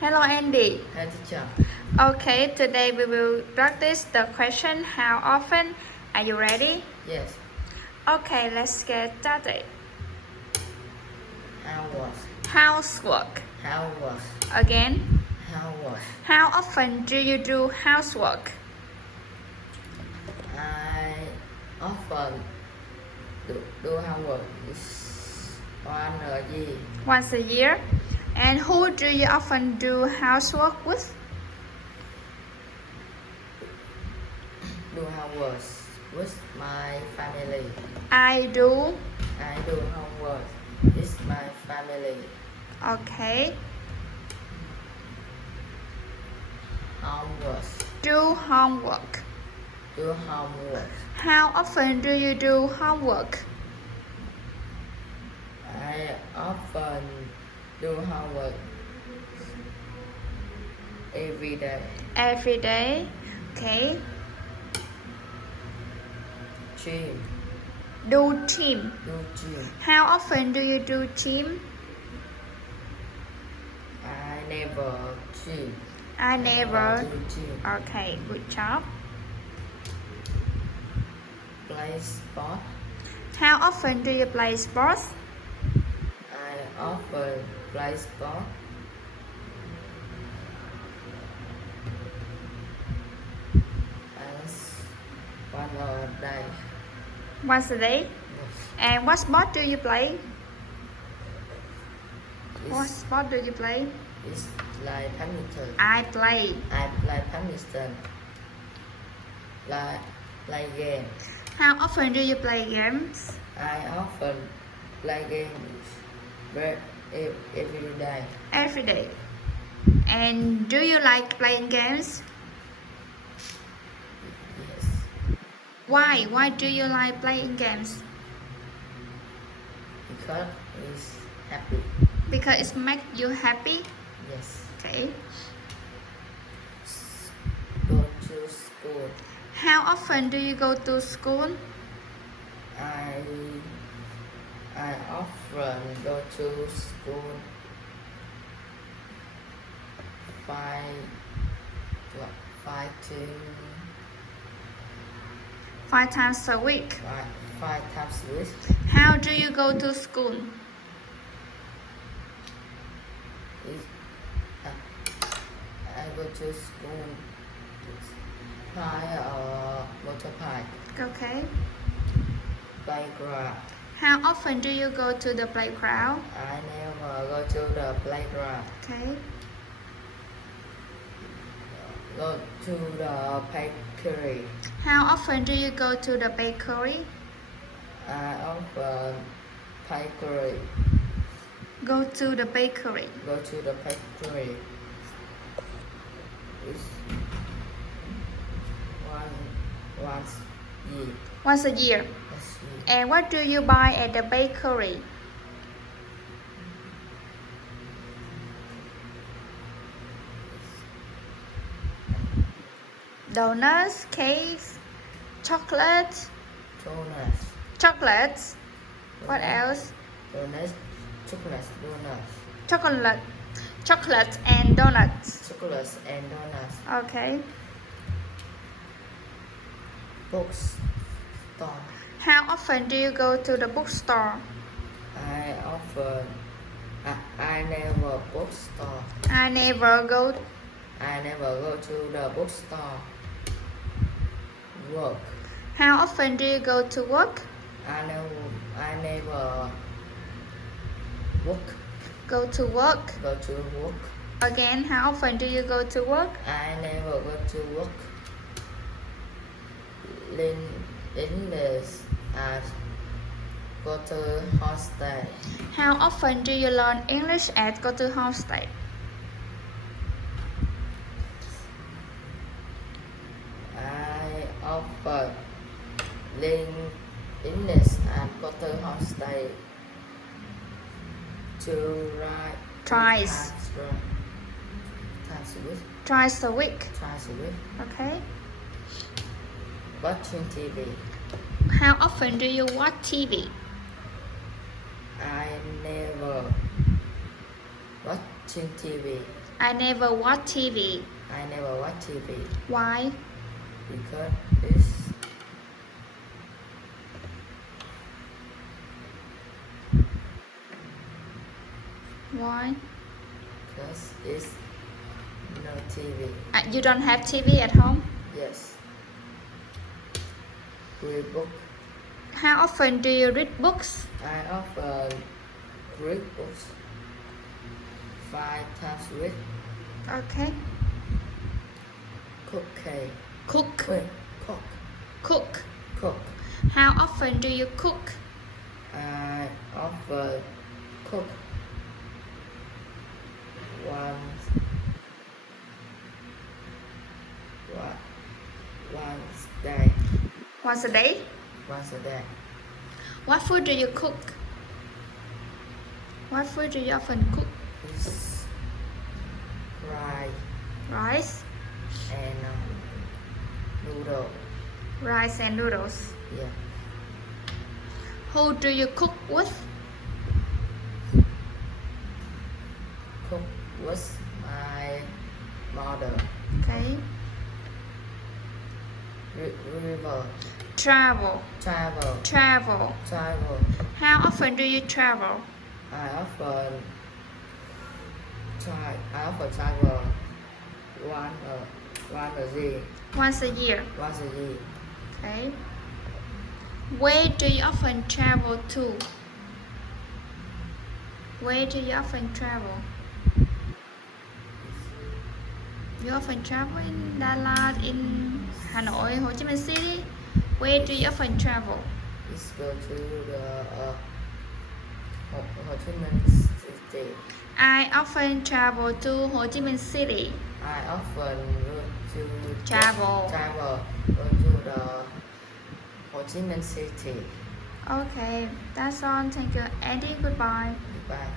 Hello Andy. Hi teacher. Okay, today we will practice the question how often. Are you ready? Yes. Okay, let's get started. How was? Housework. How was? Again. How was? How often do you do housework? I often do homework. It's one a year. Once a year. And who do you often do housework with? Do homework with my family. I do. I do homework with my family. Okay. Homework. Do homework. Do homework. How often do you do homework? I often do homework every day. Every day. Okay. Gym. Do gym. Do gym. How often do you do gym? I never gym. I never. do gym. Okay, good job. Play sport. How often do you play sports? I often play sport. As one a day. Once a day. Yes. And what sport do you play? What It's, sport do you play? it's like badminton. I play. I play badminton. Like game. How often do you play games? I often play games every day. Every day. And do you like playing games? Yes. Why? Why do you like playing games? Because it's happy. Because it makes you happy? Yes. Okay. Go to school. How often do you go to school? I often go to school five to 5 times a week. five times a week. How do you go to school? I go to school by motorbike, Okay. playground. How often do you go to the playground? I never go to the playground. Okay. Go to the bakery. How often do you go to the bakery? I often bakery. Go to the bakery. Go to the bakery. It's once year. Once a year. That's it. And what do you buy at the bakery? Donuts, cakes, chocolates, Donuts. chocolates. What else? Donuts. Chocolates. Donuts. Chocolate, chocolates and donuts. Chocolates and donuts. Okay. Books. Store. How often do you go to the bookstore? I often. I never bookstore. I never go. I never go to the bookstore. Work. How often do you go to work? I never work. Go to work. Go to work. Again, how often do you go to work? I never go to work. English at go to Homestay. How often do you learn English at go to Homestay? I often learn English at go to Homestay to write Twice. Times a week. Twice a week. Twice a week. Okay. Watching TV. How often do you watch TV? I never watching TV. I never watch TV. I never watch TV Why? because it's Why? because it's no TV. You don't have TV at home? Yes. Read book. How often do you read books? I often read books 5 times a week. Okay. Cook. Cook. Wait, cook. Cook. Cook. How often do you cook? I often cook once day. Once a day? Once a day. What food do you cook? What food do you often cook? It's rice Rice? and noodle. Rice and noodles. Yeah. Who do you cook with? Cook with my mother. Okay. River. Travel. Travel. Travel. Travel. How often do you travel? I often travel once a year. Once a year. Once a year. Okay. Where do you often travel to? Where do you often travel? You often travel in Đà Lạt, in Hà Nội, Hồ Chí Minh City. Where do you often travel? Let's go to the Ho Chi Minh City. I often travel to Ho Chi Minh City. I often go to Travel. go to the Ho Chi Minh City. Okay, that's all. Thank you, Eddie. Goodbye. Goodbye.